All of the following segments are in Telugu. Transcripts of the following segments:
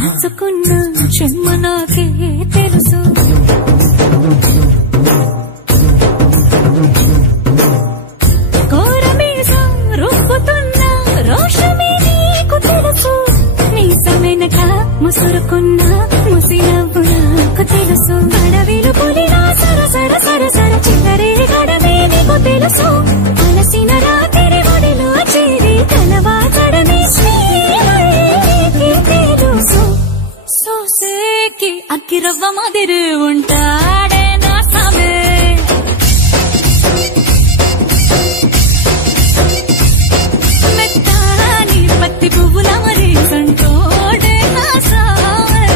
దాచుకున్న చెమ్మ నాకే తెలుసు. కోరమీసం రుబ్బుతున్న రోషమే నీకు తెలుసు. మీసమెనక ముసురుకున్న ముసినవ్వు నాకు తెలుసు. అడవిలు పులినా సరసర సరసర చిల్లరే గడమే నీకు తెలుసు. అలసిన రాత్రి ఒడిలో చేరి కలవాచడమే స్నేహానికి తెలుసు. సోసేకి అక్కిరవ్వ మాదిరి ఉంటాడే నా సామే. మెత్తాని పత్తి పువ్వుల మరి సంటోడే నా సామే.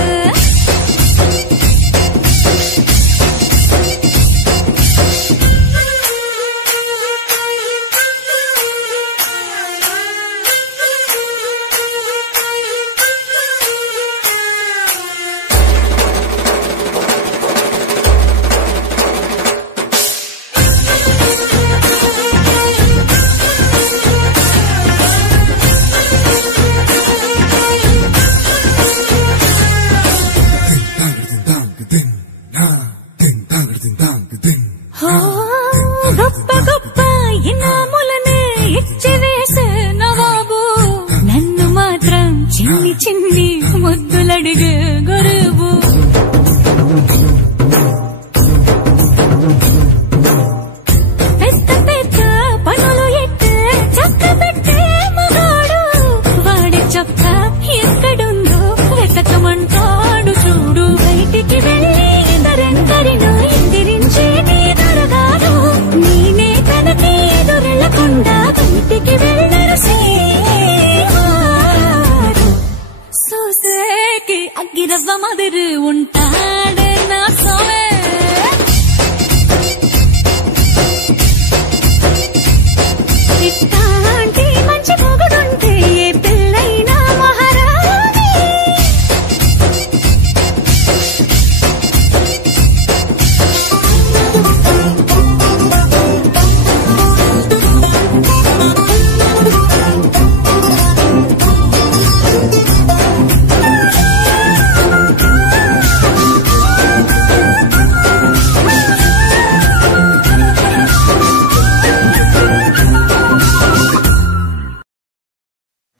గొప్ప గొప్ప ఇనాములనే ఇచ్చి వేసే నవాబు. నన్ను మాత్రం చిన్ని చిన్ని ముద్దులడిగే గురువు. పెద్ద పెద్ద పనులు ఎట్టే చక్క పెట్టే మగాడు. వాడి చక్క ఎక్కడుందో వెతకమంటాడు చూడు. బయటికి వెళ్ళి ఇద్దరెందరినో ఎదిరించే దొరగాడు. నేనే తనకి ఎదురెళ్ళకుండా బయటికి వెళ్ళరు సేవాడు. సోసేకి అగ్గిరవ్వ మాదిరి ఉంటాడే నా సోమే. ఇట్లాంటి మంచి మొగుడుంటే ఏ పిల్లైనా మహారాణి.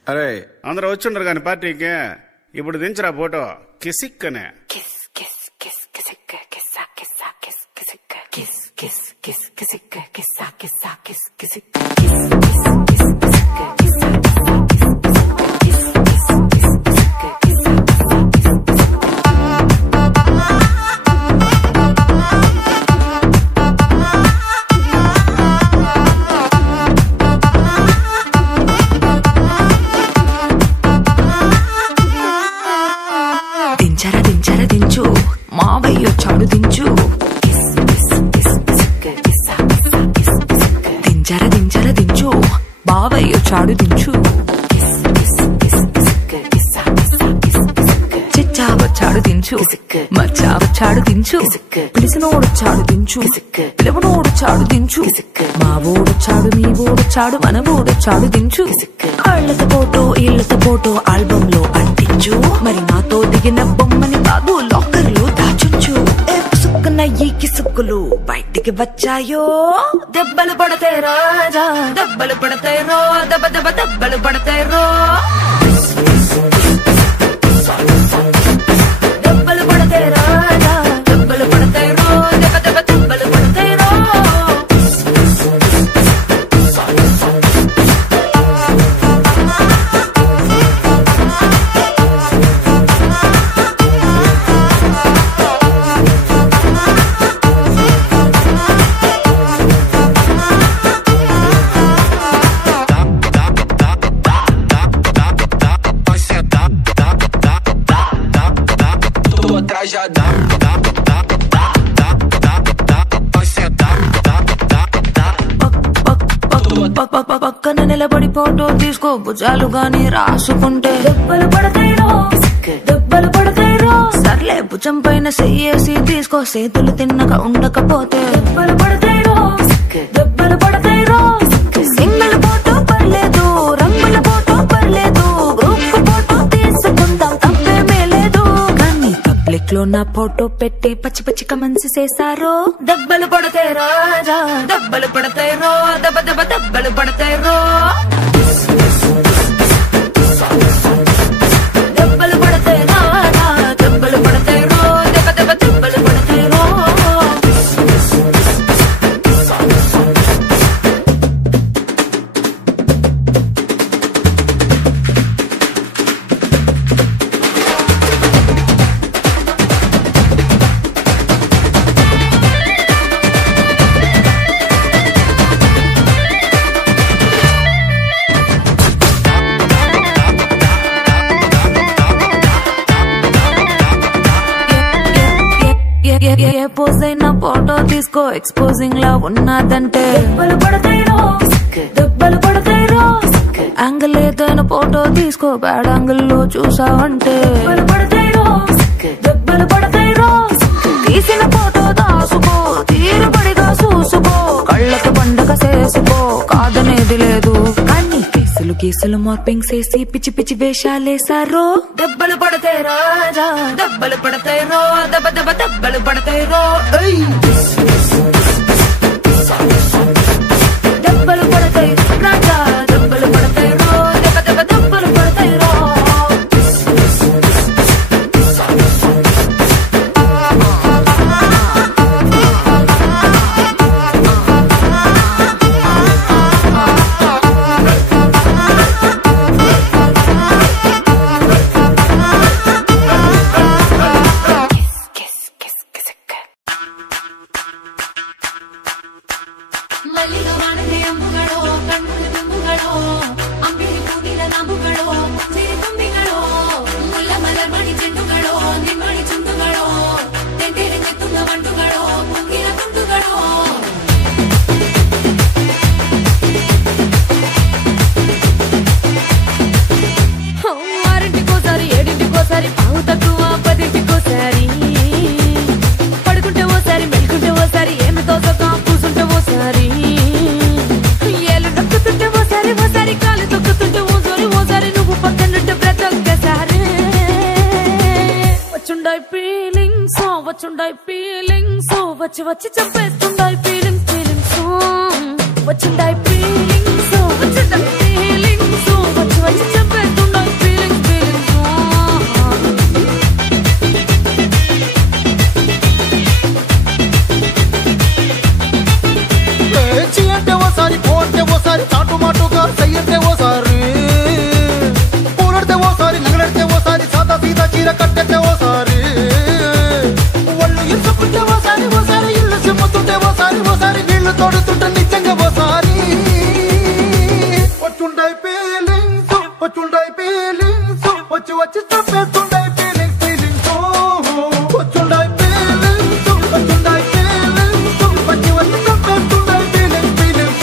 అరే అందరూ వచ్చిండ్రు కానీ పార్టీకి ఇప్పుడు దించరా ఫోటో కిసిక్కనే. మావయ్యొచ్చాడు దించు. దించర దించర దించు బావయ్యొచ్చాడు దించు. చిచ్చా వచ్చాడు దించు. మచ్చా వచ్చాడు దించు. పిలిసినోడొచ్చాడు దించు. పిలవనోడొచ్చాడు దించు. మా ఓడొచ్చాడు మీ ఓడొచ్చాడు మన ఓడొచ్చాడు దించు. కళ్ళతో ఫోటో ఇళ్లతో ఫోటో ఆల్బమ్ లో అంటించు. మరి నాతో దిగిన బొమ్మని కాదు లాకర్ లో దాచుంచు. సుక్కున ఈ కిసుక్కులు బయటికి వచ్చాయో. దెబ్బలు పడతాయి రాజా దెబ్బలు పడతాయి రో. దెబ్బ దెబ్బ దెబ్బలు పడతాయి రో. దెబ్బలు పడతాయి రాజా దెబ్బలు పడతాయి రో. దెబ్బ దెబ్బ దెబ్బలు పడతాయి రో. పక్కన నిలబడి ఫోటో తీసుకో భుజాలు గాని రాసుకుంటే దెబ్బలు పడతాయిరో. దెబ్బలు పడతాయిరో. సర్లే భుజం పైన చెయ్యేసి తీసుకో చేతులు తిన్నక ఉండకపోతే దెబ్బలు పడతాయిరో. దెబ్బలు పడతాయిరో. సింగిల్ ఫోటో పర్లేదు రంగుల ఫోటో పర్లేదు గ్రూప్ ఫోటో తీసుకుందాం తప్పేమీ లేదు. నా ఫోటో పెట్టి పచ్చి పచ్చి కమెంట్స్ చేశారో దెబ్బలు పడతాయి రాజా దెబ్బలు పడతాయి రో దెబ్బ దెబ్బ దెబ్బలు పడతాయి రో దెబ్బలు పడతాయి రాజా దెబ్బలు పడతాయి రో దెబ్బ దెబ్బ దెబ్బలు పడతాయి రో ఏ పోజ్ అయినా ఫోటో తీసుకో ఎక్స్పోజింగ్ లా ఉన్నదంటే దెబ్బలు పడతాయిరో దెబ్బలు పడతాయిరో యాంగిల్ ఏదైనా ఫోటో తీసుకో బ్యాడ్ యాంగిల్ లో చూసావంటే దెబ్బలు పడతాయిరో దెబ్బలు పడతాయిరో తీసిన ఫోటో దాసుకో తీరుబడిగా చూసుకో కళ్ళకి పండగ చేసుకో కాదనేది లేదు కానీ కేసులు కేసులు మార్పింగ్ చేసి పిచ్చి పిచ్చి వేషాలేసారో దెబ్బలు పడతాయి రాజా దెబ్బలు పడతాయి రో దెబ్బ దెబ్బ దెబ్బలు పడతాయి రో దెబ్బలు పడతాయి రాజా దెబ్బలు పడతాయి రో దెబ్బ దెబ్బ దెబ్బలు పడతాయి రో వచ్చి వచ్చి చంపేస్తుండాయి ఫీలింగ్స్ ఫీలింగ్స్ వచ్చిండాయి ఫీలింగ్స్ వచ్చిండాయి ఫీలింగ్స్ వచ్చి వచ్చి చంపేస్తుండాయి ఫీలింగ్స్ ఫీలింగ్స్ చీ అంటే ఓసారి పో అంటే ఓసారి చాటు మాటుగా సయ్యంటే ఓసారి పూలడితే ఓసారి నగలడితే ఓసారి సాదా సీదా చీర కట్టెతే ఓసారి ఒళ్ళు ఇసుకుంటే ఓసారి ఓసారి ఇల్లు సిమ్ముతుంటే ఓసారి ఓసారి నీళ్లు తోడుతుంటే నిజంగా ఓసారి వచ్చుండాయి ఫీలింగ్స్ వచ్చి వచ్చి చంపేస్తుండాయి ఫీలింగ్స్ ఫీలింగ్స్ వచ్చుండాయి ఫీలింగ్స్ వచ్చుండాయి ఫీలింగ్స్ వచ్చి వచ్చి చంపేస్తుండాయి ఫీలింగ్స్ ఫీలింగ్స్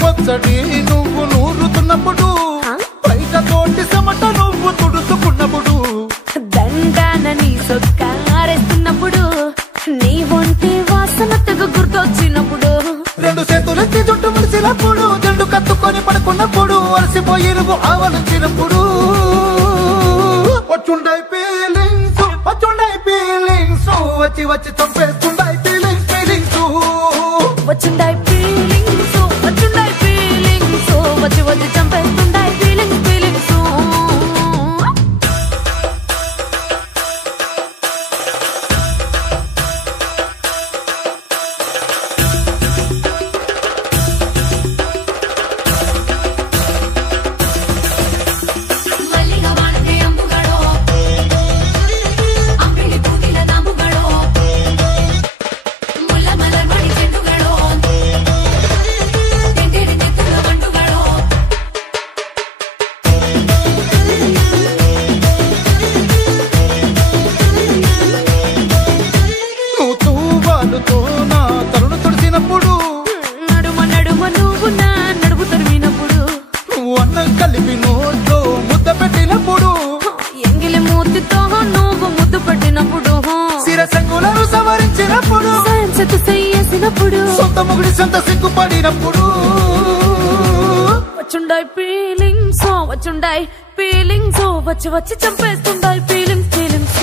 పచ్చడి నువ్వు నూరుతున్నప్పుడు బయట తోటి సమట నువ్వు తుడుచుకున్నప్పుడు దండాన నీ సొక్కారేస్తున్నప్పుడు నీ ఒంటి వాసన తెగ గుర్తొచ్చినప్పుడు రెండు చేతులెత్తి జుట్టు ముడిసినప్పుడు జండు కత్తుకొని పడుకున్నప్పుడు అలసిపోయి నువ్వు ఆవలించినప్పుడు వచ్చుండాయి ఫీలింగ్స్ వచ్చి వచ్చి చంపేస్తుండాయి ఫీలింగ్స్ ఫీలింగ్స్ వచ్చిండాయి ఫీలింగ్స్ వచ్చిండాయి ఫీలింగ్స్ వచ్చి వచ్చి చంపేస్తుండాయి ఫీలింగ్స్ ఫీలింగ్స్ కలిపి నోట్లో ముద్ద పెట్టినప్పుడు ఎంగిలి మూతితో నువ్వు ముద్దు పెట్టినప్పుడు శిరసంగులను సవరించినప్పుడు సైన్సెత్ చెయ్యేసినప్పుడు సొంత ముగుడి సొంత సిగ్గుపడినప్పుడు వచ్చుండాయి ఫీలింగ్స్ వచ్చుండాయి ఫీలింగ్స్ వచ్చి వచ్చి చంపేస్తుండాయి ఫీలింగ్స్